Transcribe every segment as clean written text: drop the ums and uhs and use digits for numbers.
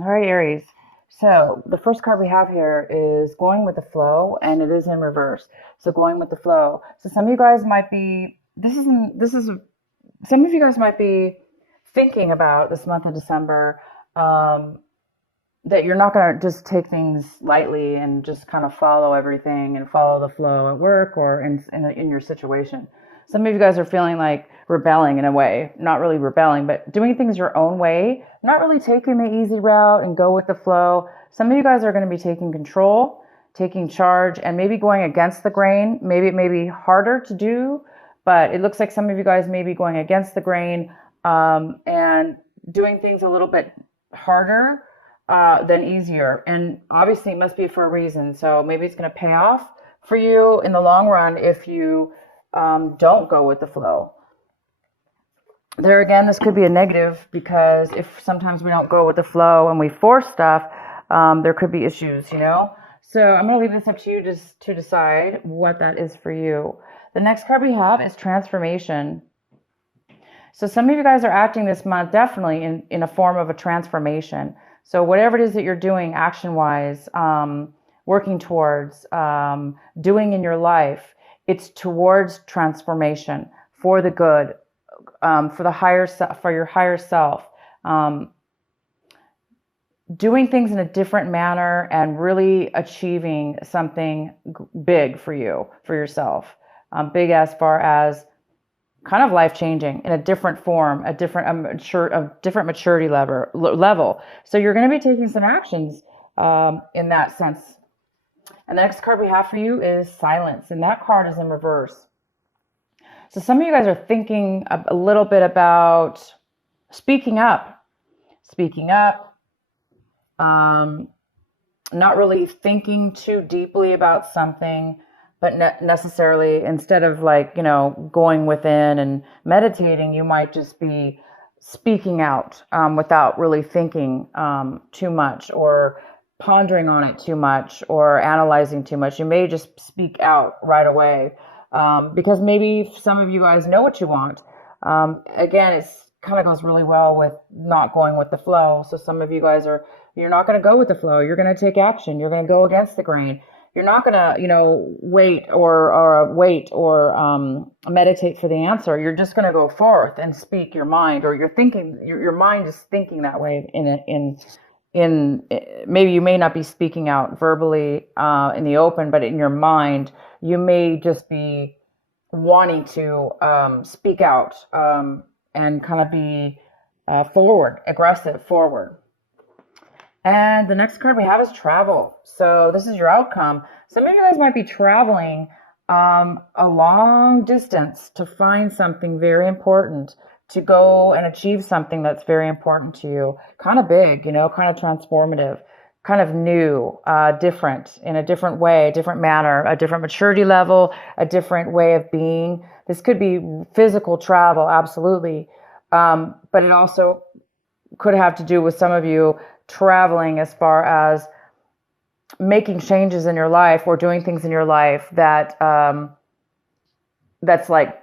All right, Aries. So the first card we have here is going with the flow, and it is in reverse. So going with the flow. So some of you guys might be. Some of you guys might be thinking about this month of December. Um, that you're not going to just take things lightly and just kind of follow everything and follow the flow at work or in your situation. Some of you guys are feeling like rebelling in a way, not really rebelling, but doing things your own way, not really taking the easy route and go with the flow. Some of you guys are going to be taking control, taking charge, and maybe going against the grain. Maybe it may be harder to do, but it looks like some of you guys may be going against the grain and doing things a little bit harder than easier. And obviously, it must be for a reason. So maybe it's going to pay off for you in the long run if you don't go with the flow. There again, this could be a negative because if sometimes we don't go with the flow and we force stuff, there could be issues, you know? So I'm going to leave this up to you just to decide what that is for you. The next card we have is transformation. So some of you guys are acting this month definitely in a form of a transformation. So whatever it is that you're doing action-wise, working towards, doing in your life, it's towards transformation for the good, for the higher for your higher self. Doing things in a different manner and really achieving something big for you, for yourself. Big as far as kind of life changing in a different form, a different maturity level. So you're going to be taking some actions in that sense. And the next card we have for you is silence, and that card is in reverse. So some of you guys are thinking a little bit about speaking up, speaking up, not really thinking too deeply about something, but necessarily instead of like, going within and meditating, you might just be speaking out without really thinking too much or pondering on it too much or analyzing too much. You may just speak out right away because maybe some of you guys know what you want. Again, it's kind of goes really well with not going with the flow. So some of you guys you're not going to go with the flow. You're going to take action. You're going to go against the grain. You're not going to, wait or meditate for the answer. You're just going to go forth and speak your mind, or you're thinking, your mind is thinking that way in maybe you may not be speaking out verbally in the open, but in your mind, you may just be wanting to speak out and kind of be aggressive forward. And the next card we have is travel. So this is your outcome. Some of you guys might be traveling a long distance to find something very important, to go and achieve something that's very important to you. Kind of big, kind of transformative, kind of new, different, in a different way, a different manner, a different maturity level, a different way of being. This could be physical travel, absolutely. But it also could have to do with some of you traveling as far as making changes in your life or doing things in your life that's like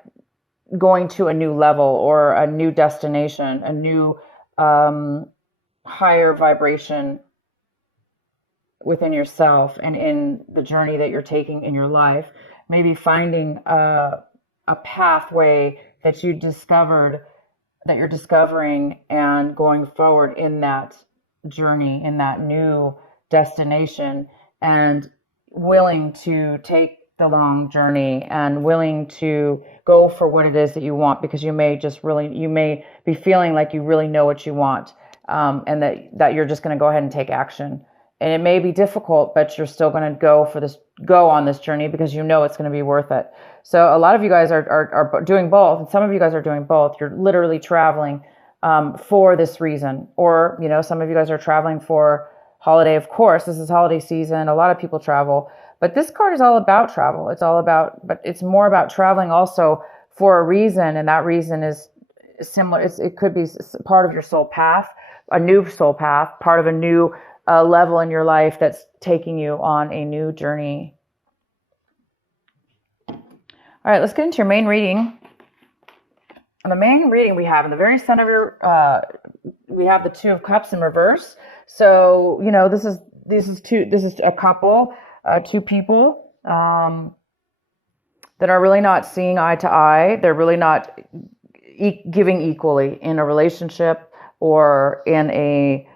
going to a new level or a new destination, a new higher vibration within yourself and in the journey that you're taking in your life. Maybe finding a pathway that you discovered, that you're discovering and going forward in that journey, in that new destination, and willing to take the long journey and willing to go for what it is that you want, because you may be feeling like you really know what you want, and that you're just going to go ahead and take action. And it may be difficult, but you're still going to go on this journey because you know it's going to be worth it. So a lot of you guys are doing both, and some of you guys are doing both. You're literally traveling for this reason, or some of you guys are traveling for holiday. Of course, this is holiday season. A lot of people travel, but this card is all about travel. But it's more about traveling also for a reason, and that reason is similar. It could be part of your soul path, a new soul path, part of a new level in your life that's taking you on a new journey. All right, let's get into your main reading. And the main reading we have in the very center of we have the Two of Cups in reverse. So, you know, this is a couple, two people, that are really not seeing eye to eye. They're really not giving equally in a relationship or in a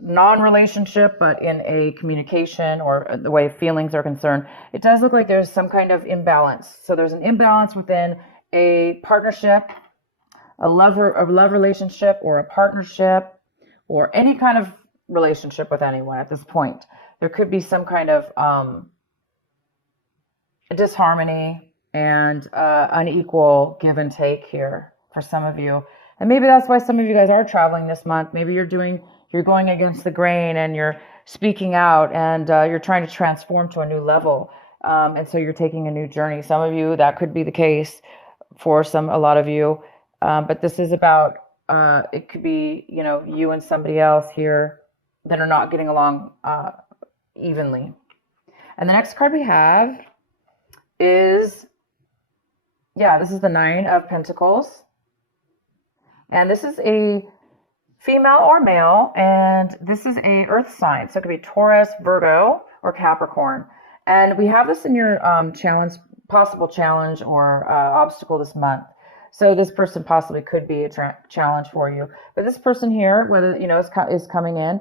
non-relationship, but in a communication or the way feelings are concerned. It does look like there's some kind of imbalance. So there's an imbalance within a partnership, a love relationship, or a partnership, or any kind of relationship with anyone at this point. There could be some kind of disharmony and unequal give and take here for some of you. And maybe that's why some of you guys are traveling this month. Maybe you're going against the grain and you're speaking out and you're trying to transform to a new level. And so you're taking a new journey. Some of you, that could be the case for a lot of you. But this is about, it could be, you know, you and somebody else here that are not getting along evenly. And the next card we have is, this is the Nine of Pentacles. And this is a female or male, and this is a earth sign. So it could be Taurus, Virgo, or Capricorn. And we have this in your possible challenge or obstacle this month. So this person possibly could be a challenge for you. But this person here, whether, you know, is coming in,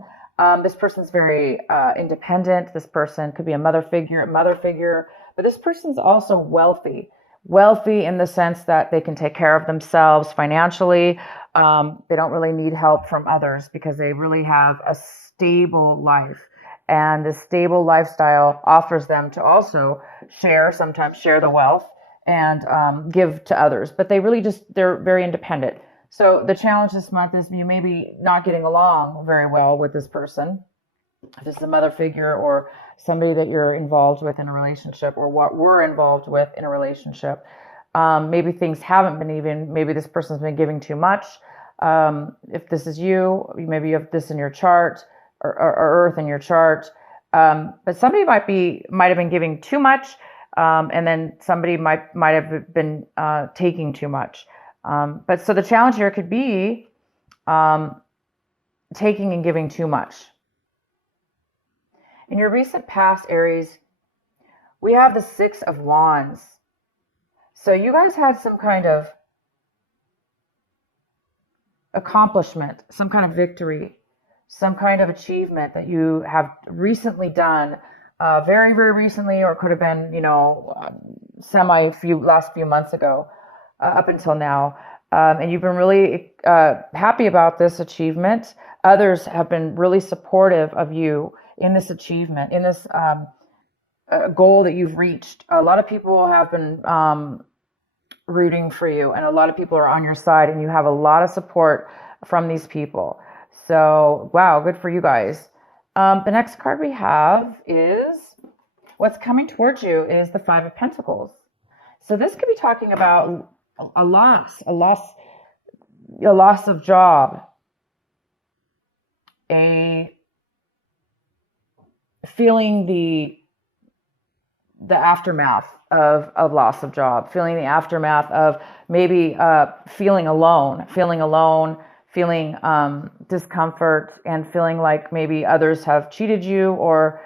this person's very independent. This person could be a mother figure, but this person's also wealthy in the sense that they can take care of themselves financially. They don't really need help from others because they really have a stable life. And the stable lifestyle offers them to also sometimes share the wealth and give to others. But they're very independent. So the challenge this month is you may be not getting along very well with this person. If this is a mother figure or somebody that you're involved with in a relationship, or what we're involved with in a relationship, maybe things haven't been even. Maybe this person's been giving too much. If this is you, maybe you have this in your chart or Earth in your chart. But somebody might have been giving too much, and then somebody might have been taking too much. But so the challenge here could be taking and giving too much. In your recent past, Aries, we have the Six of Wands. So you guys had some kind of accomplishment, some kind of victory, some kind of achievement that you have recently done, very, very recently, or could have been, you know, last few months ago, up until now. And you've been really happy about this achievement. Others have been really supportive of you in this achievement, in this goal that you've reached. A lot of people have been rooting for you, and a lot of people are on your side, and you have a lot of support from these people. So, wow, good for you guys. The next card we have is what's coming towards you is the Five of Pentacles. So this could be talking about a loss of job, feeling the aftermath of loss of job, feeling the aftermath of maybe feeling alone, feeling discomfort, and feeling like maybe others have cheated you or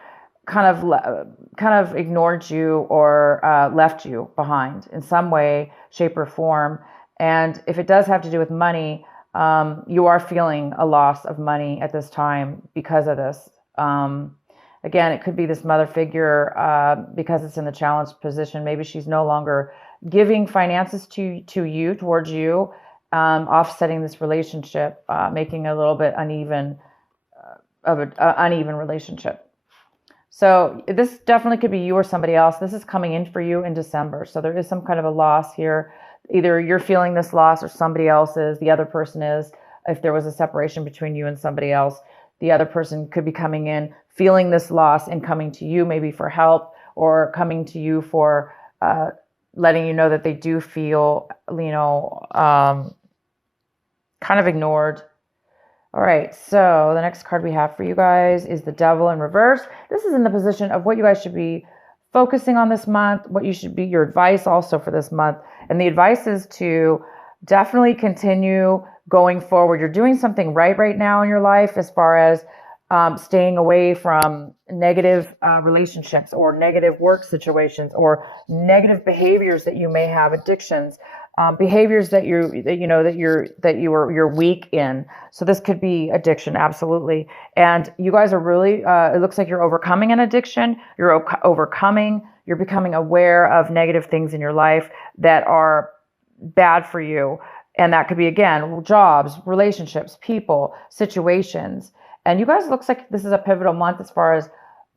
kind of ignored you or left you behind in some way, shape, or form. And if it does have to do with money, you are feeling a loss of money at this time because of this. Again, it could be this mother figure because it's in the challenged position. Maybe she's no longer giving finances towards you, offsetting this relationship, making a little bit uneven relationship. So this definitely could be you or somebody else. This is coming in for you in December. So there is some kind of a loss here. Either you're feeling this loss or somebody else is, the other person is. If there was a separation between you and somebody else, the other person could be coming in, feeling this loss and coming to you maybe for help, or coming to you for letting you know that they do feel, kind of ignored. All right, so the next card we have for you guys is the Devil in reverse. This is in the position of what you guys should be focusing on this month, what you should be, your advice also for this month. And the advice is to definitely continue going forward. You're doing something right now in your life as far as staying away from negative relationships or negative work situations or negative behaviors that you may have, addictions, behaviors that you're weak in. So this could be addiction, absolutely. And you guys are really, it looks like you're overcoming an addiction. You're becoming aware of negative things in your life that are bad for you. And that could be, again, jobs, relationships, people, situations. And you guys, looks like this is a pivotal month as far as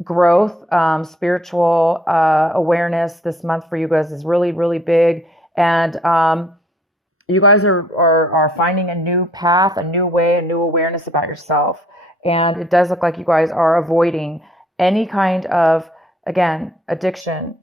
growth, spiritual awareness. This month for you guys is really, really big. And you guys are finding a new path, a new way, a new awareness about yourself. And it does look like you guys are avoiding any kind of, again, addiction,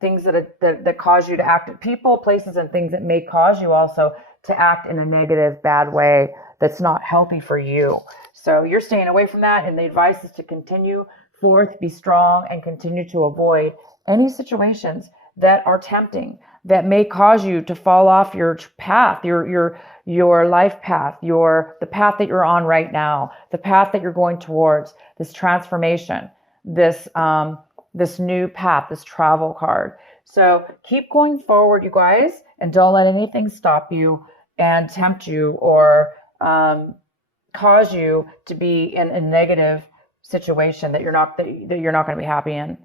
things that cause you to act, people, places, and things that may cause you also to act in a negative, bad way that's not healthy for you. So you're staying away from that. And the advice is to continue forth, be strong, and continue to avoid any situations that are tempting, that may cause you to fall off your path, your life path, the path that you're on right now, the path that you're going towards, this transformation, this new path, this travel card. So keep going forward, you guys, and don't let anything stop you and tempt you or cause you to be in a negative situation that you're not going to be happy in.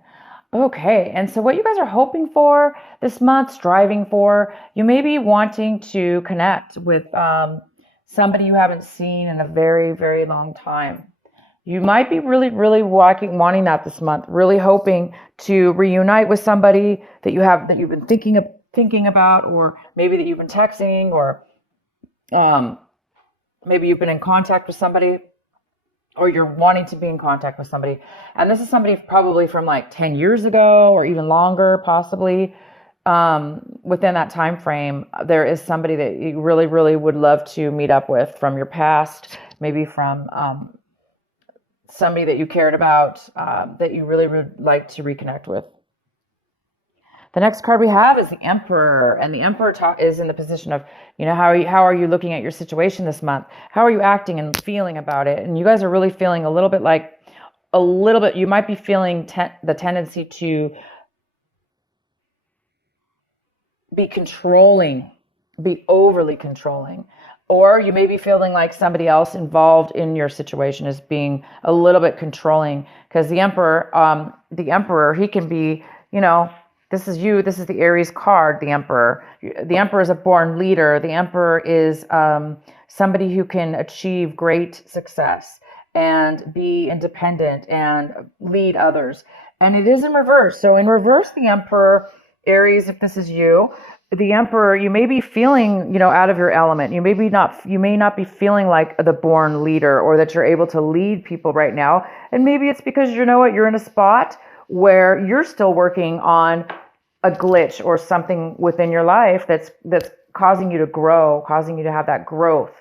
Okay, and so what you guys are hoping for this month, striving for, you may be wanting to connect with somebody you haven't seen in a very, very long time. You might be really, really wanting that this month, really hoping to reunite with somebody that you've been thinking about, or maybe that you've been texting, or maybe you've been in contact with somebody, or you're wanting to be in contact with somebody. And this is somebody probably from like 10 years ago or even longer, possibly. Within that time frame, there is somebody that you really, really would love to meet up with from your past, maybe from somebody that you cared about, that you really would like to reconnect with. The next card we have is the Emperor, and the Emperor is in the position of, how are you looking at your situation this month? How are you acting and feeling about it? And you guys are really feeling a little bit, you might be feeling the tendency to be controlling, be overly controlling. Or you may be feeling like somebody else involved in your situation is being a little bit controlling, because the Emperor, he can be, this is you. This is the Aries card, the Emperor. The Emperor is a born leader. The Emperor is somebody who can achieve great success and be independent and lead others. And it is in reverse. So in reverse, the Emperor, Aries, if this is you, the Emperor, you may be feeling, out of your element. You may not be feeling like the born leader, or that you're able to lead people right now. And maybe it's because, you're in a spot where you're still working on a glitch or something within your life that's causing you to grow, causing you to have that growth.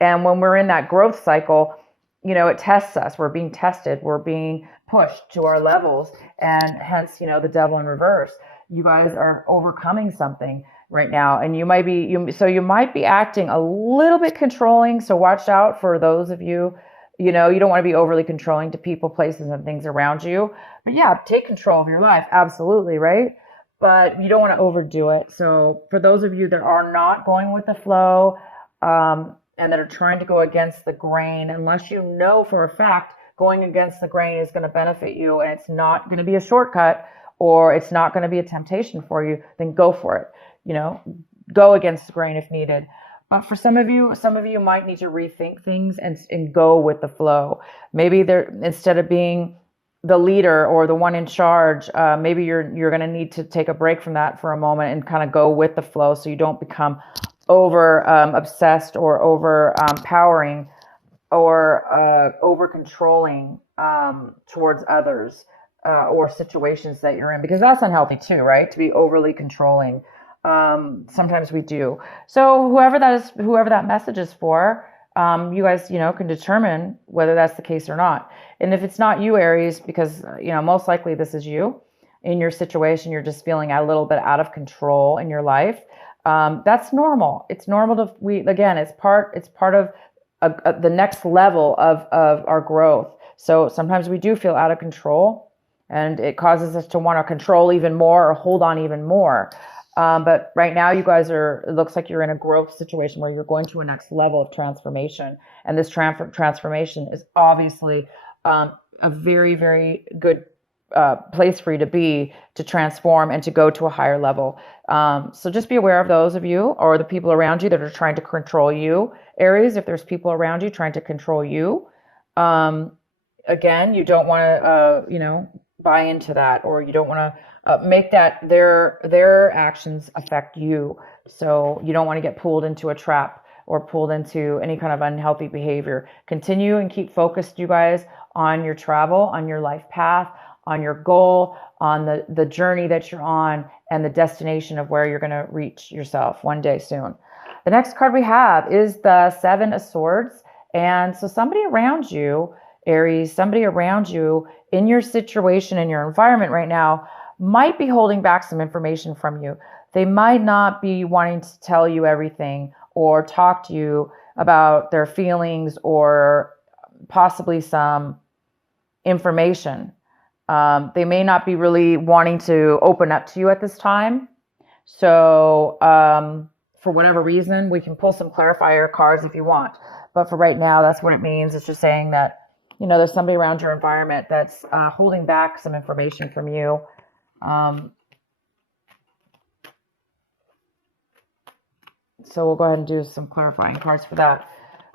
And when we're in that growth cycle, it tests us. We're being tested. We're being pushed to our levels. And hence, the devil in reverse. You guys are overcoming something right now. And you might be acting a little bit controlling. So watch out for those of you, you don't want to be overly controlling to people, places, and things around you. But yeah, take control of your life. Absolutely, right? But you don't want to overdo it. So for those of you that are not going with the flow, and that are trying to go against the grain, unless you know for a fact going against the grain is going to benefit you, and it's not going to be a shortcut, or it's not going to be a temptation for you, then go for it. Go against the grain if needed. But for some of you might need to rethink things and go with the flow. Maybe instead of being the leader or the one in charge, maybe you're going to need to take a break from that for a moment and kind of go with the flow, so you don't become over obsessed or over powering or over controlling towards others or situations that you're in, because that's unhealthy too, right? To be overly controlling. Sometimes we do. So whoever that message is for, you guys, can determine whether that's the case or not. And if it's not you, Aries, because, most likely this is you in your situation, you're just feeling a little bit out of control in your life. That's normal. It's normal again, it's part of the next level of our growth. So sometimes we do feel out of control, and it causes us to want to control even more or hold on even more. But right now, you guys it looks like you're in a growth situation where you're going to a next level of transformation. And this transformation is obviously a very, very good place for you to be, to transform and to go to a higher level. So just be aware of those of you or the people around you that are trying to control you. Aries, if there's people around you trying to control you, again, you don't want to, buy into that, or you don't want to make that their actions affect you. So you don't want to get pulled into a trap or pulled into any kind of unhealthy behavior. Continue and keep focused, you guys, on your travel, on your life path, on your goal, on the journey that you're on, and the destination of where you're going to reach yourself one day soon. The next card we have is the Seven of Swords. And so somebody around you, Aries, somebody around you in your situation, in your environment right now, might be holding back some information from you. They might not be wanting to tell you everything or talk to you about their feelings or possibly some information. They may not be really wanting to open up to you at this time. So for whatever reason, we can pull some clarifier cards if you want. But for right now, that's what it means. It's just saying that, there's somebody around your environment that's holding back some information from you. So we'll go ahead and do some clarifying cards for that.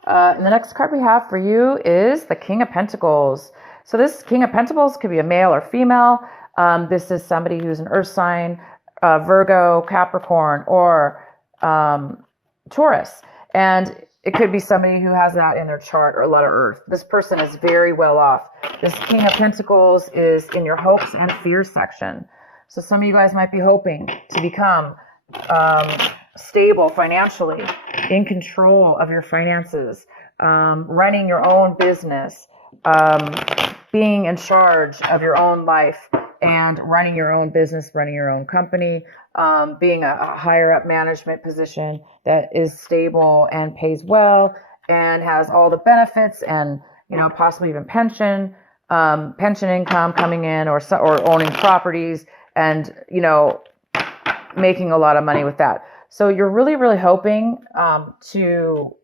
And the next card we have for you is the King of Pentacles. So this King of Pentacles could be a male or female. This is somebody who's an earth sign, Virgo, Capricorn, or Taurus. And it could be somebody who has that in their chart, or a lot of earth. This person is very well off. This King of Pentacles is in your hopes and fears section. So some of you guys might be hoping to become stable financially, in control of your finances, running your own business, being in charge of your own life and running your own business, running your own company, being a higher up management position that is stable and pays well and has all the benefits and, possibly even pension income coming in, or owning properties and, making a lot of money with that. So you're really, really hoping to,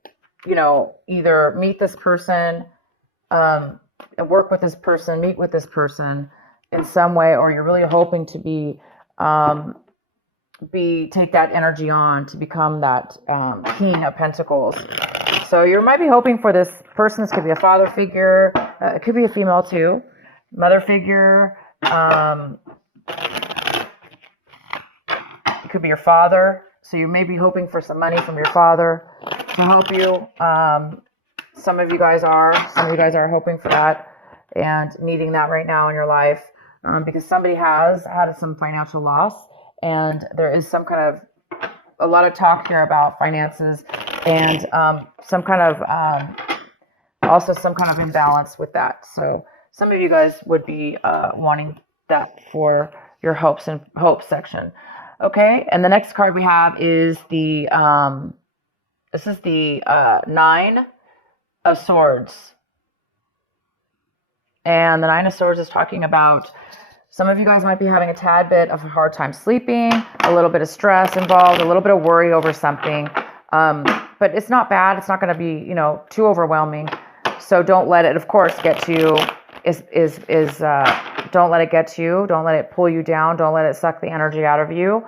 either meet this person, work with this person, meet with this person in some way, or you're really hoping to take that energy on to become that King of Pentacles. So you might be hoping for this person. This could be a father figure. It could be a female too. Mother figure. It could be your father. So you may be hoping for some money from your father to help you. Some of you guys are hoping for that and needing that right now in your life, because somebody has had some financial loss, and there is a lot of talk here about finances and also some kind of imbalance with that. So some of you guys would be wanting that for your hopes section. Okay, and the next card we have is the Nine of Swords. And the Nine of Swords is talking about some of you guys might be having a tad bit of a hard time sleeping, a little bit of stress involved, a little bit of worry over something. But it's not bad. It's not going to be, too overwhelming. So don't let it, of course, get to you. Don't let it get to you. Don't let it pull you down. Don't let it suck the energy out of you.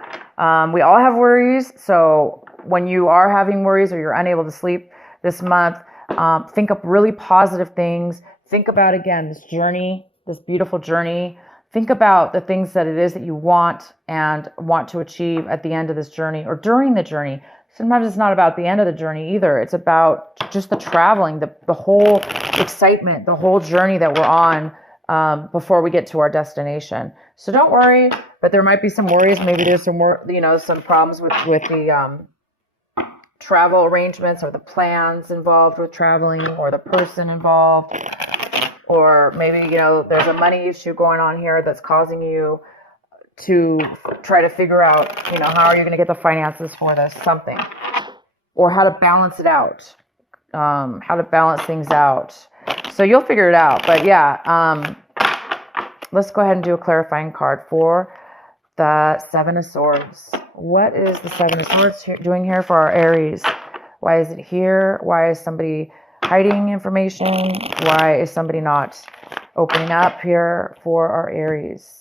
We all have worries. So when you are having worries or you're unable to sleep this month, think up really positive things. Think about, again, this journey, this beautiful journey. Think about the things that it is that you want to achieve at the end of this journey or during the journey. Sometimes it's not about the end of the journey either. It's about just the traveling, the whole excitement, the whole journey that we're on before we get to our destination. So don't worry, but there might be some worries. Maybe there's some problems with the travel arrangements or the plans involved with traveling or the person involved. Or maybe, there's a money issue going on here that's causing you to try to figure out, how are you going to get the finances for this, something, or how to balance it out, how to balance things out. So you'll figure it out. But yeah, let's go ahead and do a clarifying card for the Seven of Swords. What is the Seven of Swords doing here for our Aries? Why is it here? Why is somebody hiding information? Why is somebody not opening up here for our Aries?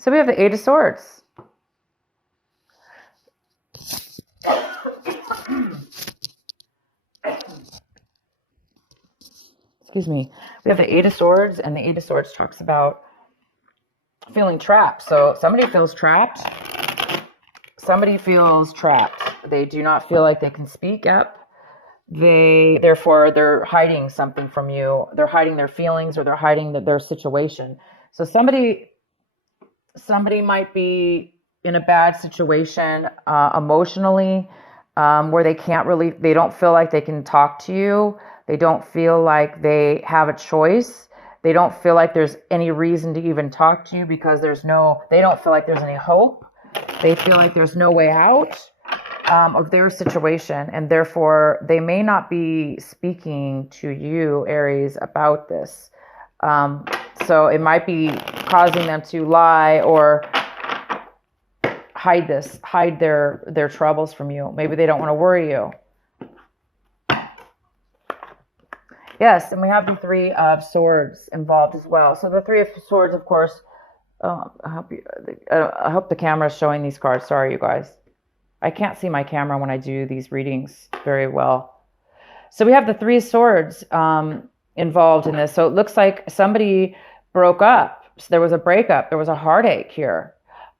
So we have the Eight of Swords. Excuse me. We have the Eight of Swords, and the Eight of Swords talks about feeling trapped. So somebody feels trapped. Somebody feels trapped. They do not feel like they can speak up. Therefore, they're hiding something from you. They're hiding their feelings, or they're hiding their situation. So somebody might be in a bad situation emotionally, where they don't feel like they can talk to you. They don't feel like they have a choice. They don't feel like there's any reason to even talk to you because they don't feel like there's any hope. They feel like there's no way out of their situation, and therefore they may not be speaking to you, Aries, about this. So it might be causing them to lie or hide their troubles from you. Maybe they don't want to worry you. Yes, and we have the Three of Swords involved as well. So the Three of Swords, of course, I hope the camera is showing these cards. Sorry, you guys. I can't see my camera when I do these readings very well. So we have the Three of Swords involved in this. So it looks like somebody broke up. So there was a breakup. There was a heartache here.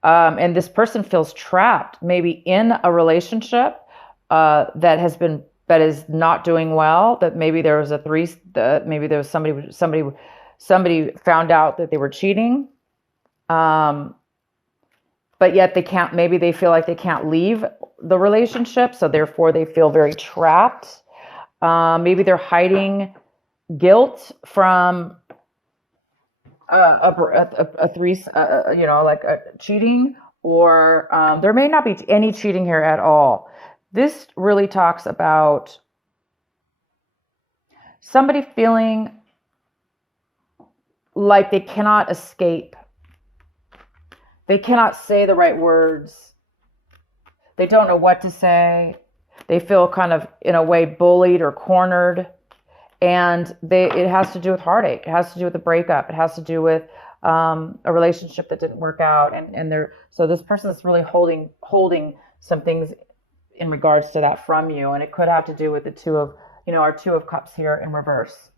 And this person feels trapped, maybe in a relationship that is not doing well. That maybe there was maybe there was somebody found out that they were cheating. But yet maybe they feel like they can't leave the relationship. So therefore they feel very trapped. Maybe they're hiding guilt from cheating, or there may not be any cheating here at all. This really talks about somebody feeling like they cannot escape. They cannot say the right words. They don't know what to say. They feel kind of, in a way, bullied or cornered. And it has to do with heartache. It has to do with a breakup. It has to do with a relationship that didn't work out. So this person is really holding some things in regards to that from you. And it could have to do with our Two of Cups here in reverse.